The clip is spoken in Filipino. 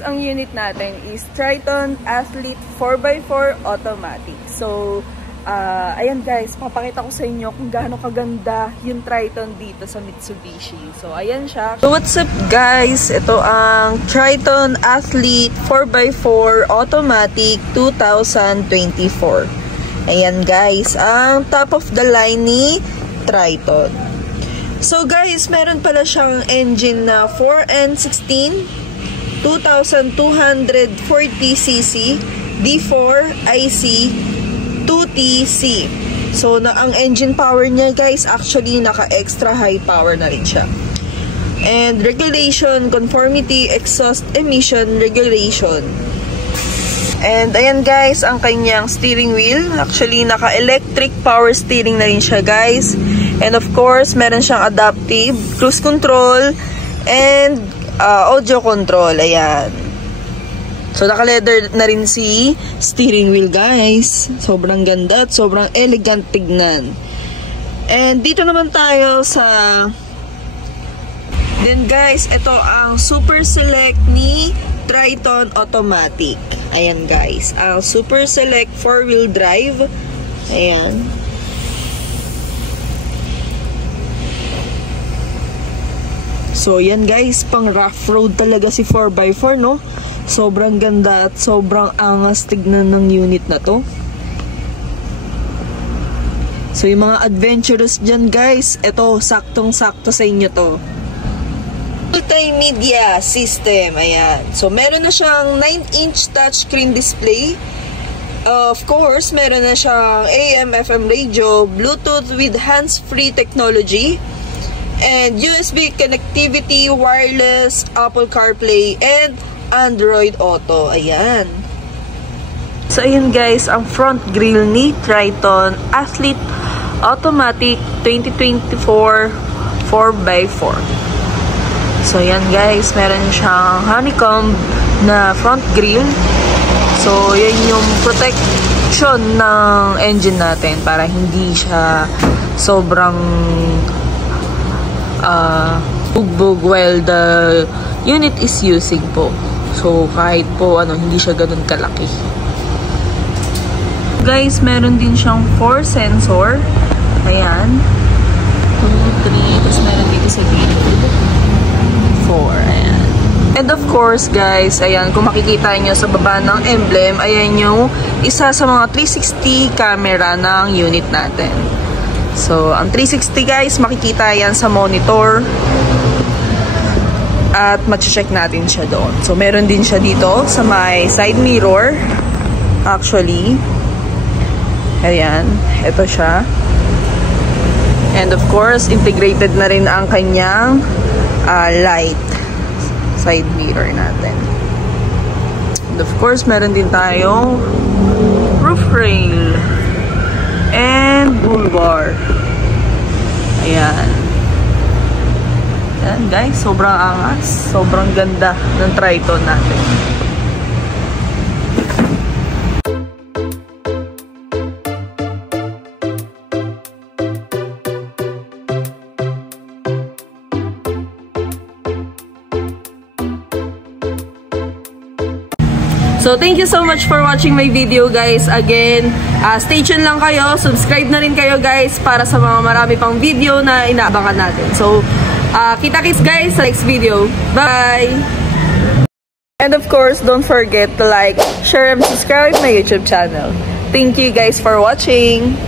guys, ang unit natin is Triton Athlete 4x4 Automatic. So, ayan guys, papakita ko sa inyo kung gaano kaganda yung Triton dito sa Mitsubishi. So, ayan siya. So, what's up guys? Ito ang Triton Athlete 4x4 Automatic 2024. Ayan guys, ang top of the line ni Triton. So guys, meron pala siyang engine na 4N16 2240cc D4 IC 2TC. So ang engine power niya guys, actually naka-extra high power na rin siya. And regulation, conformity, exhaust emission regulation. And ayan guys, ang kanyang steering wheel, actually naka-electric power steering na rin siya guys. And of course, meron siyang adaptive cruise control and audio control. Ayan. So, naka-leather na rin si steering wheel, guys. Sobrang ganda at sobrang elegant tignan. And dito naman tayo sa... Then, guys, ito ang Super Select ni Triton Automatic. Ayan, guys. Ang Super Select 4-wheel drive. Ayan. So, yan guys, pang rough road talaga si 4x4, no? Sobrang ganda at sobrang angas tignan ng unit na to. So, yung mga adventurous dyan guys, ito, saktong-sakto sa inyo to. Multimedia system, ayan. So, meron na siyang 9-inch touchscreen display. Of course, meron na siyang AM/FM radio, Bluetooth with hands-free technology, and USB connectivity, wireless, Apple CarPlay, and Android Auto. Ayan. So, ayan guys, ang front grille ni Triton Athlete Automatic 2024 4x4. So, ayan guys, meron siyang honeycomb na front grille. So, yan yung protection ng engine natin para hindi siya sobrang bugbog while the unit is using po. So, kahit po hindi siya ganun kalaki. Guys, meron din siyang 4 sensor. Ayan. 2, 3. Tapos meron dito sa gilid. 4. Ayan. And of course, guys, ayan, kung makikita nyo sa baba ng emblem, ayan yung isa sa mga 360 camera ng unit natin. So, ang 360 guys, makikita yan sa monitor. At mache-check natin siya doon. So, meron din siya dito sa may side mirror. Actually. Ayan. Ito siya. And of course, integrated na rin ang kanyang light. Side mirror natin. And of course, meron din tayong roof rail. And bull bar. Ayan. Ayan guys, sobrang angas. Sobrang ganda ng Triton natin. So, thank you so much for watching my video, guys. Again, stay tuned lang kayo. Subscribe na rin kayo, guys, para sa mga marami pang video na inaabangan natin. So, kita-kits, guys, sa next video. Bye! And of course, don't forget to like, share, and subscribe my YouTube channel. Thank you, guys, for watching.